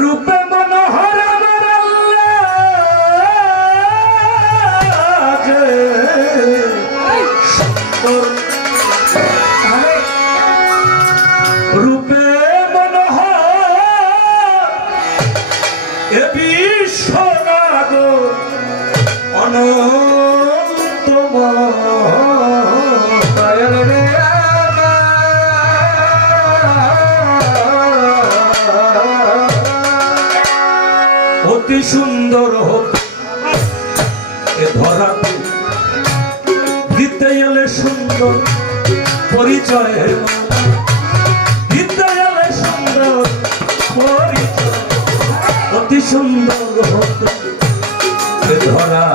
রূপে মনোহর আমার আল্লাহ যে সুন্দর, রূপে মনোহর এ বিশ্বনাগর অতি সুন্দর হতো এ ধরাতে দিতে এলে সুন্দর পরিচয়, দিতে এলে সুন্দর পরিচয়, অতি সুন্দর হতো এ ধরা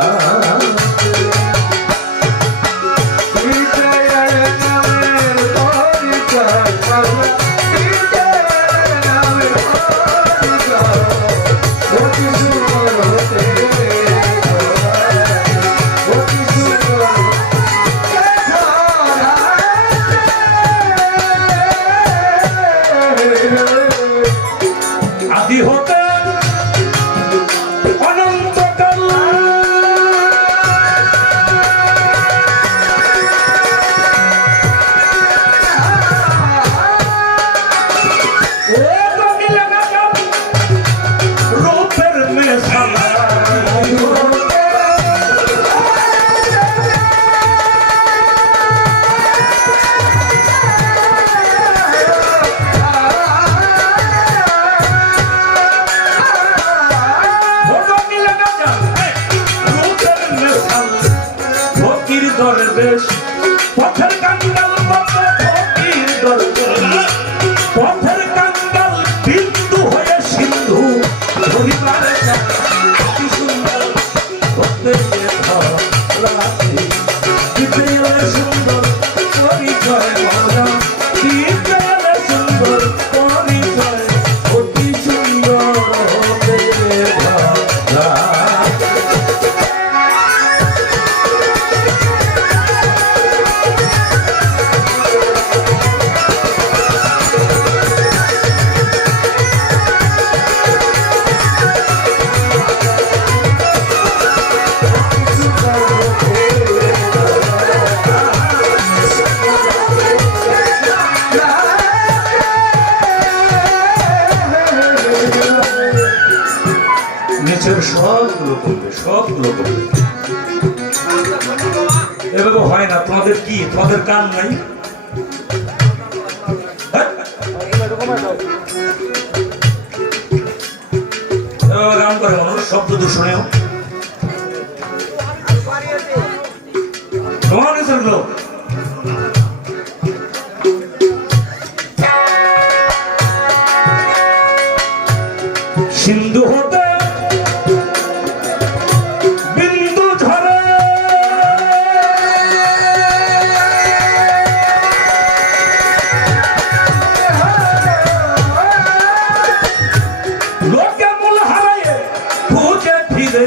আদি হতে অনন্তকাল রূপের মেশালা দরবেশ পথের কাঙ্গাল ফকির দরবেশ, পথের কাঙ্গাল বিন্দু হয়ে সিন্ধু ধরিবার অতি সুন্দর হতে দিতে এলে সুন্দর পরিচয় মজা, দিতে এলে সুন্দর পরিচয়, অতি সুন্দর হতে নিচের সবগুলো করবে, সবগুলো করবে, এভাবে হয় না। তোমাদের কি, তোমাদের কান নাই? গান করে মানুষ শব্দ দূষণেও তোমার নিচের লোক সিন্ধু হতে বিন্দু ঝরে লোকে মূল হারায়ে খুঁজে ফিরে,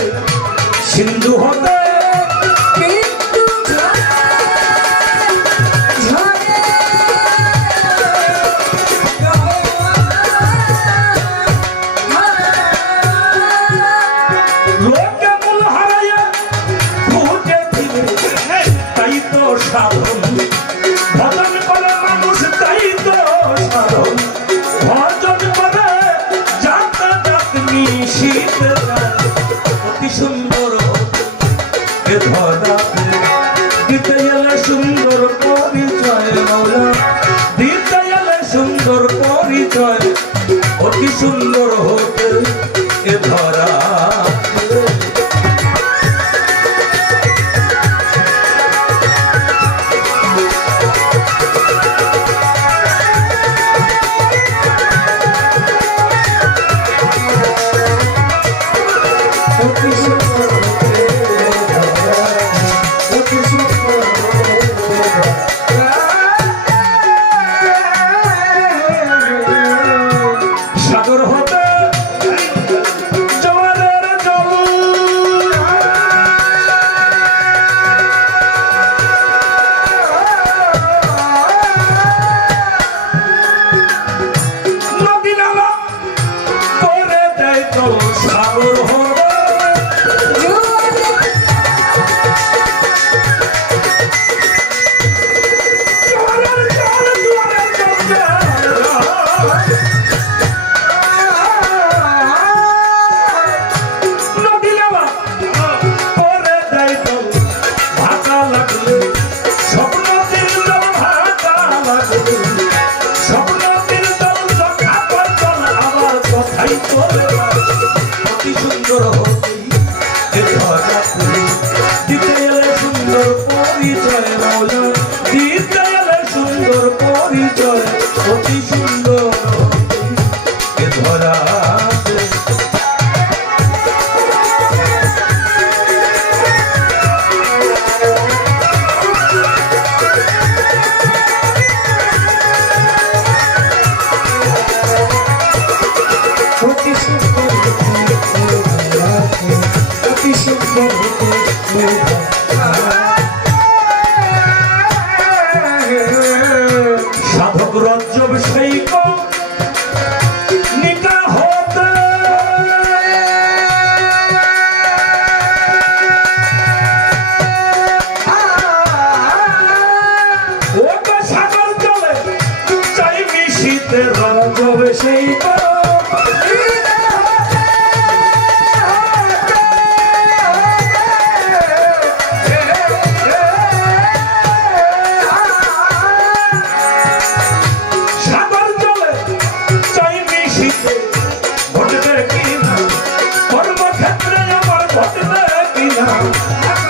সিন্ধু হতে সাধন ভজন করে মানুষ, তাই তো সাধন ভজন করে যাতে যাতে মিশিতে অতি সুন্দর এ ধরা দিতে এলে সুন্দর পরিচয় মৌলা, দিতে এলে সুন্দর পরিচয়, অতি সুন্দর হতে এ ধরা সাগর হতে সাগর হবে অতি সুন্দর ধরা অতি সুন্দর অতি সুন্দর সাধক রজ্জব সেই নিকা হতে ওটা সাগর জলে চাই মিশিতে রজ্জব সেই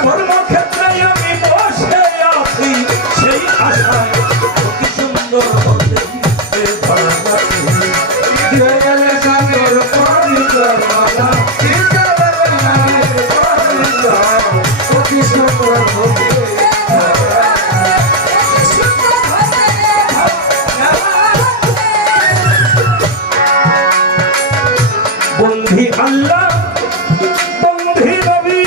কর্মক্ষেত্রে আমি বসে আছি সেই আশায় অতি সুন্দর হতে সাগর অতি সুন্দর হতে বন্ধি আল্লাহ বন্ধি নবী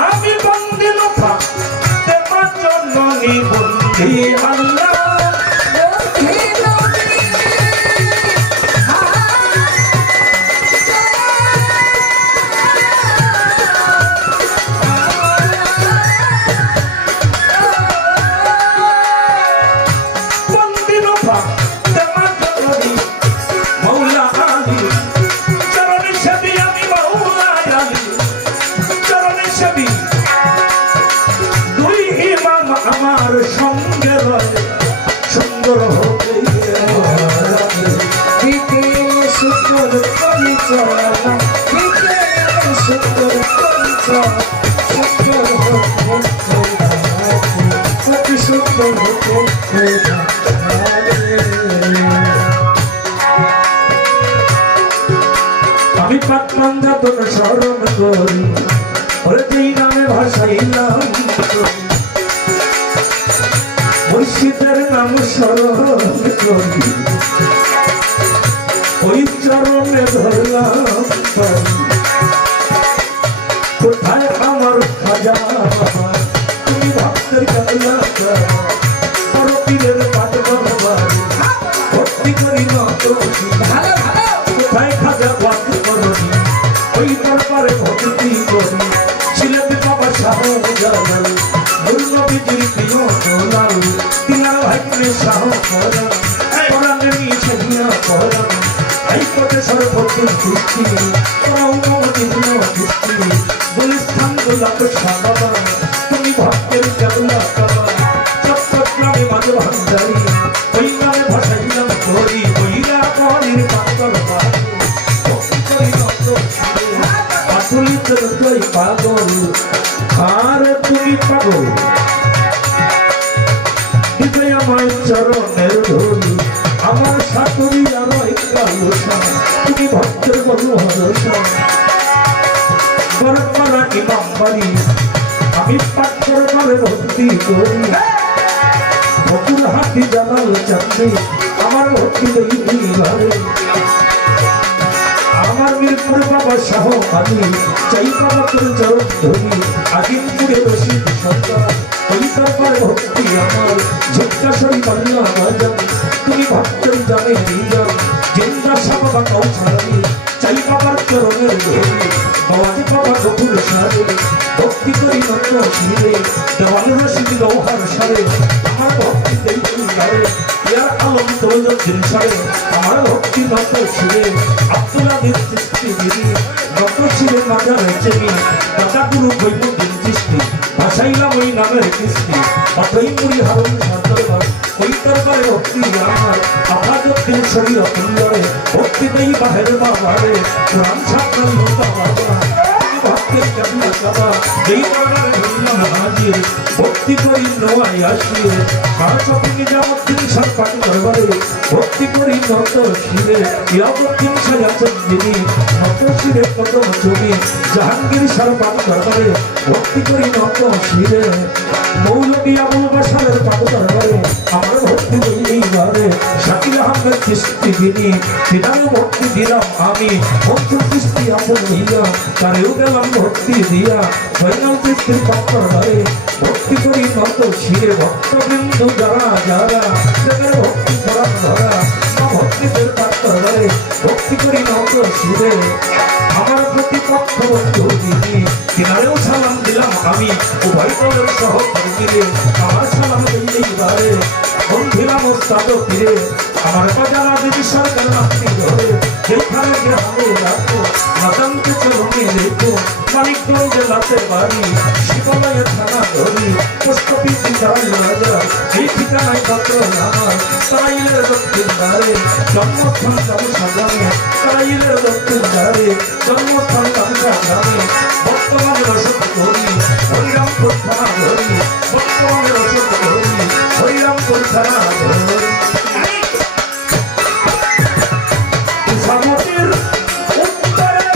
আমি বন্ধি নথা তোমার জন্য বন্ধি আল্লাহ আমার সঙ্গে রয়ে সুন্দর হতে সুন্দর পরিচয় সুন্দর পরিচয় সুন্দর হতে সুন্দর হতে আমি পাকমান যাতন স্মরণ করি ওরে যেই নামে ভাসাইলাম মুর্শিদের নাম স্মরণ করি ওই চরণে ধরলাম কোথায় আমার খাজা তুমি ভক্তের কাল্লা বড় পীরের পাঠ ভক্তি করি না কোথায় খাজা বাদ করি ওই দরবারে ভক্তি করি ছিলেন বাবা শাহ জালাল নবীজির প্রিয় দোলাল তিনার ভাগ্যে শাহ করা কোরআনে নিচে দিয়া করা হাইকোর্টে সর্বত্র দৃষ্টি কোরআন মদিনা দৃষ্টি গুলিস্তান গোলাপ শাহ তুমি ভক্তের কেবলা বাবা চট্টগ্রামে মাঝে ভান্ডারি ওই নামে ভাসাইলাম করি ওইরা পরের পাগল ভক্তি করি নষ্ট পাগলিত জয় পাগল আর তুমি পাগল হৃদয় আমার চরণের ধুল আমার সাতুরি আর কালসা তুমি ভক্তের বধু ভরসা বরপাড়া ইমাম বাড়ি আমি পাঠ করবার ভক্তি করি ভকুল হাতি জালাল চাঁদে আমার ভক্তি দেই ঘরে আমার মিরপুর বাবা শাহ আলী চাই বাবা তোর চরণ ধরি আজিমপুরে রশিদ সরকার ওই দরবারে ভক্তি আমার ঝুঁকাশরী বাংলা বাজান তুমি ভক্তই জানে নিজাম জিন্দা সাবা কৌশালী চাই বাবার চরণের ধরি বাবাজি বাবা গফুর সারে ভক্তি করি নন্দ শিরে দেওয়াল রশিদ লৌহার সারে আমার ভক্তি দেই ফুলগারে ইয়ার আলম তৈজুদ্দিন সারে আমার ভক্তি নত শিরে আব্দুল্লাহ সৃষ্টি গিরি নত শিরে মাজার চেনি দাদা গুরু বৈমুদ্দিন চিস্তি ভাসাইলাম ওই নামের কিস্তি অতই মুড়ি হারুন সর্দার ওই দরবারে ভক্তি আমার আফাজুদ্দিন শরীর অতুল্লরে ভক্তি দেই বাহের বাবারে কোরআন ছাত্র বাবা ভক্তের কাবলা কাবা যেই দরবারে হইলাম হাজির ভক্তি করি নোয়াই আসিয়ে সারা চপি নিজামুদ্দিন সরকার দরবারে ভক্তি করি নত শিরে ইয়াবুদ্দিন সাজাচ্ছেন যিনি নত শিরে কদম ছবি জাহাঙ্গীর সরকার দরবারে ভক্তি করি নত শিরে মৌলবী আবুল বাশারের পাক দরবারে আমার ভক্তি করি এইবারে শাকিল আহমেদ চিস্তি যিনি তিনারও ভক্তি দিলাম আমি মনসুর চিস্তি আপন হইয়া তারেও গেলাম ভক্তি দিয়া ফাইনাল চিস্তির পাক দরবারে ভক্তি করি নত শিরে ভক্তবৃন্দ যারা যারা তাদের ভক্তি করার ধরা ভক্তিদের পাক দরবারে ভক্তি করি নত শিরে আমার প্রতিপক্ষ বন্ধু তিনি তিনারেও সালাম দিলাম আমি উভয় দলের সহকর্মীরে আমার সালাম এইবারে বন্ধিলাম ওস্তাদ ফিরে আমার বাজারা দেবী সরকার মাতৃ ধরে যেখানে গ্রামে রাখো নাদানকে চলনে রেখো মানিকগঞ্জ জেলাতে বাড়ি শিবালয়ে থানা ধরি পোস্ট অফিস রাজা এই ঠিকানায় পত্র আমার তারাইলের দক্ষিণ দ্বারে জন্মস্থান গামছা গ্রামে তারাইলের দক্ষিণ দ্বারে জন্মস্থান গামছা গ্রামে বর্তমানে রসদ ধরি হরিরামপুর থানা ধরি বর্তমানে রসদ ধরি হরিরামপুর থানা ধরি সামতির উত্তরে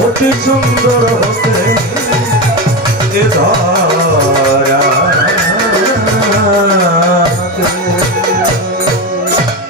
অতি সুন্দর হতে